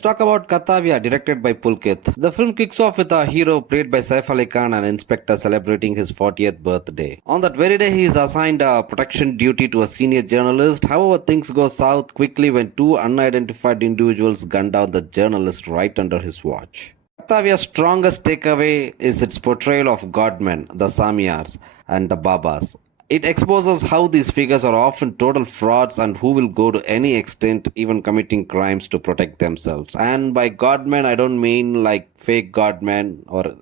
Let's talk about KARTAVYA, directed by Pulkit. The film kicks off with our hero, played by Saif Ali Khan, an inspector celebrating his 40th birthday. On that very day, he is assigned a protection duty to a senior journalist. However, things go south quickly when two unidentified individuals gun down the journalist right under his watch. KARTAVYA's strongest takeaway is its portrayal of godmen, the Samyars, and the Babas. It exposes how these figures are often total frauds and who will go to any extent, even committing crimes to protect themselves. And by godmen, I don't mean like fake godmen or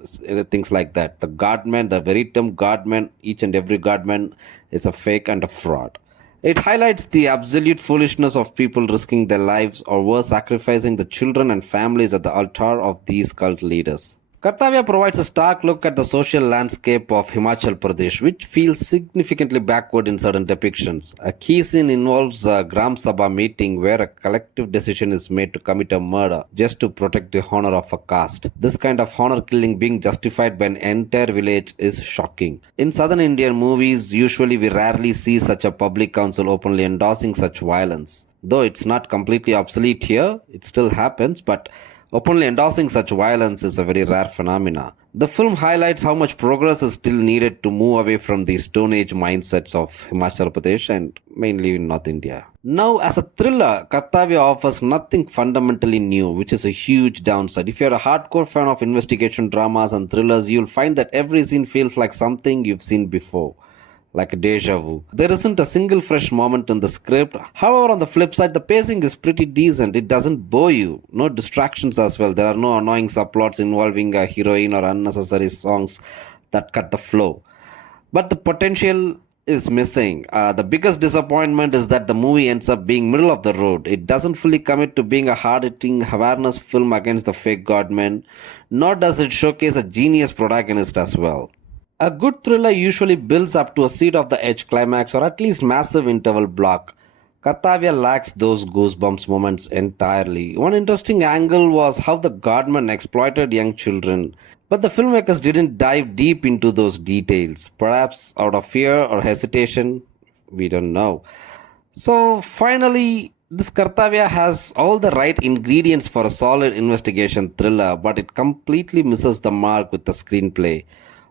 things like that. The godmen, the very term godmen, each and every godman is a fake and a fraud. It highlights the absolute foolishness of people risking their lives or worse, sacrificing the children and families at the altar of these cult leaders. KARTAVYA provides a stark look at the social landscape of Himachal Pradesh, which feels significantly backward in certain depictions. A key scene involves a Gram Sabha meeting where a collective decision is made to commit a murder just to protect the honor of a caste. This kind of honor killing being justified by an entire village is shocking. In southern Indian movies, usually we rarely see such a public council openly endorsing such violence. Though it's not completely obsolete here, it still happens, but openly endorsing such violence is a very rare phenomena. The film highlights how much progress is still needed to move away from the Stone Age mindsets of Himachal Pradesh and mainly in North India. Now, as a thriller, KARTAVYA offers nothing fundamentally new, which is a huge downside. If you're a hardcore fan of investigation dramas and thrillers, you'll find that every scene feels like something you've seen before, like a deja vu. There isn't a single fresh moment in the script. However, on the flip side, the pacing is pretty decent. It doesn't bore you. No distractions as well. There are no annoying subplots involving a heroine or unnecessary songs that cut the flow. But the potential is missing. The biggest disappointment is that the movie ends up being middle of the road. It doesn't fully commit to being a hard-hitting awareness film against the fake godmen, nor does it showcase a genius protagonist as well. A good thriller usually builds up to a seat of the edge climax or at least massive interval block. KARTAVYA lacks those goosebumps moments entirely. One interesting angle was how the godmen exploited young children, but the filmmakers didn't dive deep into those details. Perhaps out of fear or hesitation, we don't know. So finally, this KARTAVYA has all the right ingredients for a solid investigation thriller, but it completely misses the mark with the screenplay.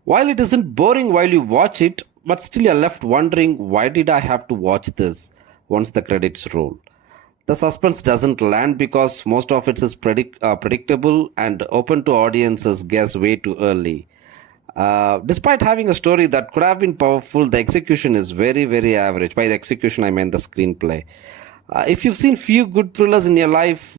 While it isn't boring while you watch it, but still you're left wondering, why did I have to watch this once the credits roll? The suspense doesn't land because most of it is predictable and open to audiences guess way too early. Despite having a story that could have been powerful, the execution is very, very average. By the execution, I mean the screenplay. If you've seen few good thrillers in your life,